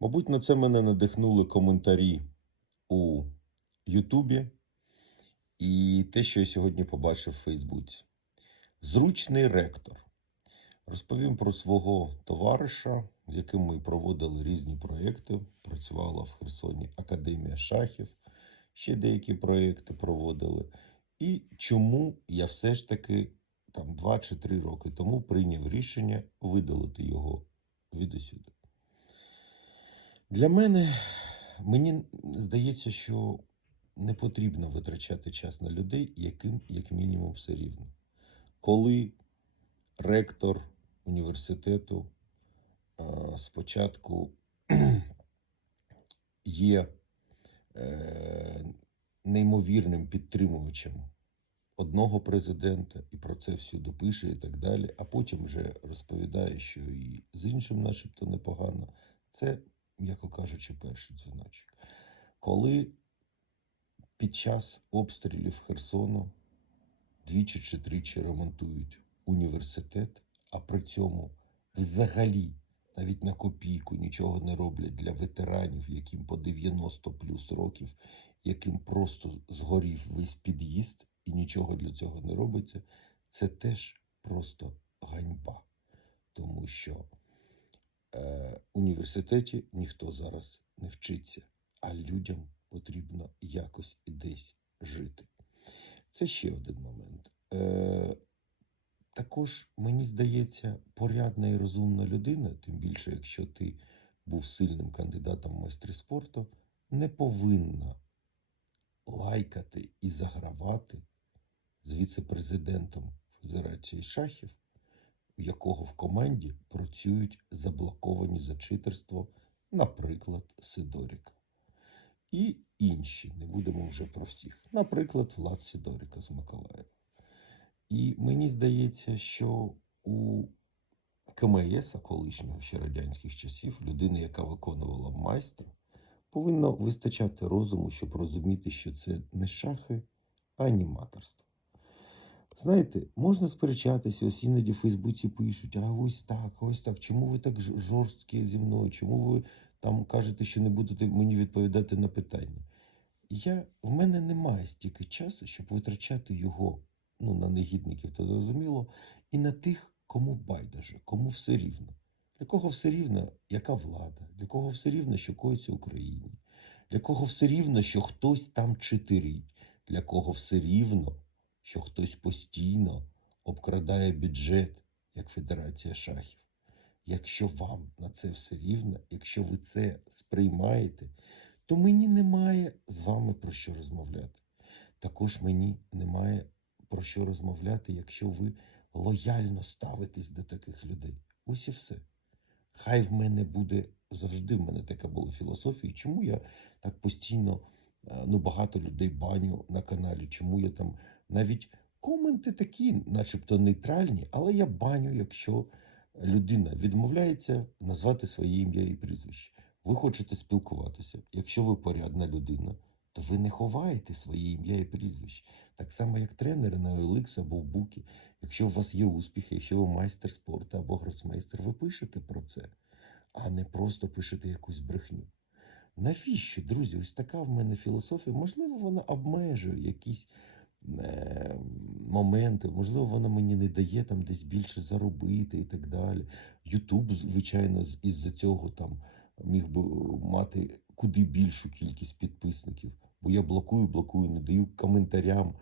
Мабуть, на це мене надихнули коментарі у Ютубі і те, що я сьогодні побачив в Фейсбуці. Зручний ректор. Розповім про свого товариша, з яким ми проводили різні проєкти. Працювала в Херсоні Академія шахів, ще деякі проєкти проводили. І чому я все ж таки там 2 чи 3 роки тому прийняв рішення видалити його відусюди. Для мене мені здається, що не потрібно витрачати час на людей, яким, як мінімум, все рівно. Коли ректор університету спочатку є е, неймовірним підтримувачем одного президента, і про це всюди пише і так далі, а потім вже розповідає, що і з іншим, начебто, непогано. Це, м'яко кажучи, перший дзвіночок. Коли під час обстрілів Херсону двічі чи тричі ремонтують університет, а при цьому взагалі навіть на копійку нічого не роблять для ветеранів, яким по 90 плюс років, яким просто згорів весь під'їзд і нічого для цього не робиться, це теж просто ганьба. Тому що університеті ніхто зараз не вчиться, а людям потрібно якось і десь жити. Це ще один момент. Е, також, мені здається, порядна і розумна людина, тим більше, якщо ти був сильним кандидатом в майстри спорту, не повинна лайкати і загравати з віце-президентом Федерації шахів, у якого в команді працюють заблоковані за читерство, наприклад, Сидоріка. І інші, не будемо вже про всіх. Наприклад, Влад Сидоріка з Миколаєва. І мені здається, що у КМС, колишнього ще радянських часів, людини, яка виконувала майстра, повинно вистачати розуму, щоб розуміти, що це не шахи, а аніматорство. Знаєте, можна сперечатися, ось іноді в Фейсбуці пишуть, а ось так, ось так. Чому ви так жорсткі зі мною? Чому ви там кажете, що не будете мені відповідати на питання? Я, в мене немає стільки часу, щоб витрачати його ну, на негідників, то зрозуміло, і на тих, кому байдуже, кому все рівно. Для кого все рівно, яка влада, для кого все рівно, що коїться Україні, для кого все рівно, що хтось там читерить, для кого все рівно, що хтось постійно обкрадає бюджет, як Федерація шахів. Якщо вам на це все рівно, якщо ви це сприймаєте, то мені немає з вами про що розмовляти. Також мені немає про що розмовляти, якщо ви лояльно ставитесь до таких людей. Ось і все. Хай в мене буде завжди в мене така була філософія. Чому я так постійно е, ну, багато людей баню на каналі? Чому я там навіть коменти такі, начебто нейтральні, але я баню, якщо людина відмовляється назвати своє ім'я і прізвище. Ви хочете спілкуватися. Якщо ви порядна людина, то ви не ховаєте своє ім'я і прізвище. Так само, як тренери на OLX або в Букі. Якщо у вас є успіхи, якщо ви майстер спорту або гросмейстер, ви пишете про це, а не просто пишете якусь брехню. Навіщо, друзі? Ось така в мене філософія. Можливо, вона обмежує якісь моменти, можливо, вона мені не дає там десь більше заробити і так далі. Ютуб, звичайно, із-за цього там міг би мати куди більшу кількість підписників, бо я блокую, блокую, не даю коментарям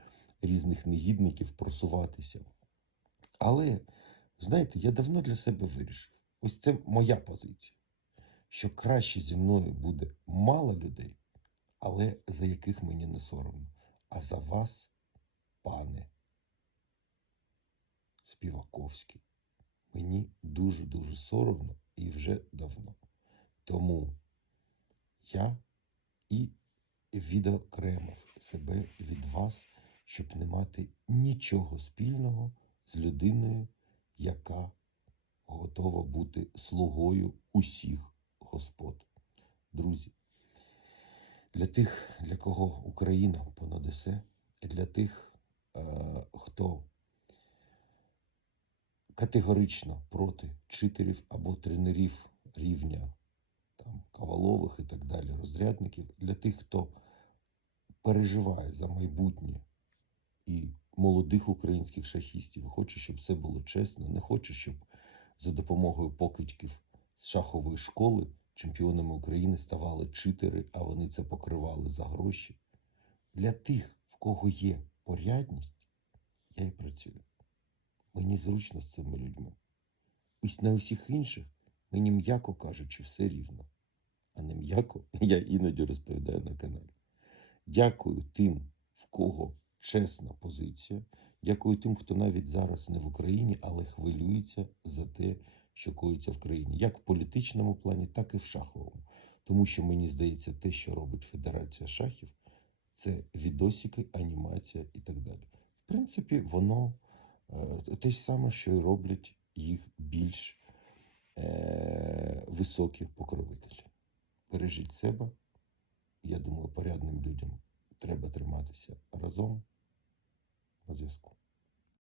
різних негідників просуватися. Але, знаєте, я давно для себе вирішив. Ось це моя позиція. Що краще зі мною буде мало людей, але за яких мені не соромно. А за вас, пане Співаковський, мені дуже-дуже соромно і вже давно. Тому я і відокремив себе від вас, щоб не мати нічого спільного з людиною, яка готова бути слугою усіх господ. Друзі, для тих, для кого Україна понад усе, для тих, хто категорично проти читерів або тренерів рівня там, Ковалових і так далі, розрядників, для тих, хто переживає за майбутнє і молодих українських шахістів, хоче, щоб все було чесно, не хоче, щоб за допомогою покидьків з шахової школи чемпіонами України ставали читери, а вони це покривали за гроші. Для тих, в кого є порядність, я і працюю. Мені зручно з цими людьми. Ось на усіх інших мені, м'яко кажучи, все рівно. А не м'яко я іноді розповідаю на каналі. Дякую тим, в кого чесна позиція. Дякую тим, хто навіть зараз не в Україні, але хвилюється за те, що коїться в країні, як в політичному плані, так і в шаховому. Тому що мені здається, те, що робить Федерація шахів, це відосики, анімація і так далі. В принципі, воно е, те ж саме, що і роблять їх більш е, високі покровителі. Бережіть себе. Я думаю, порядним людям треба триматися разом на зв'язку.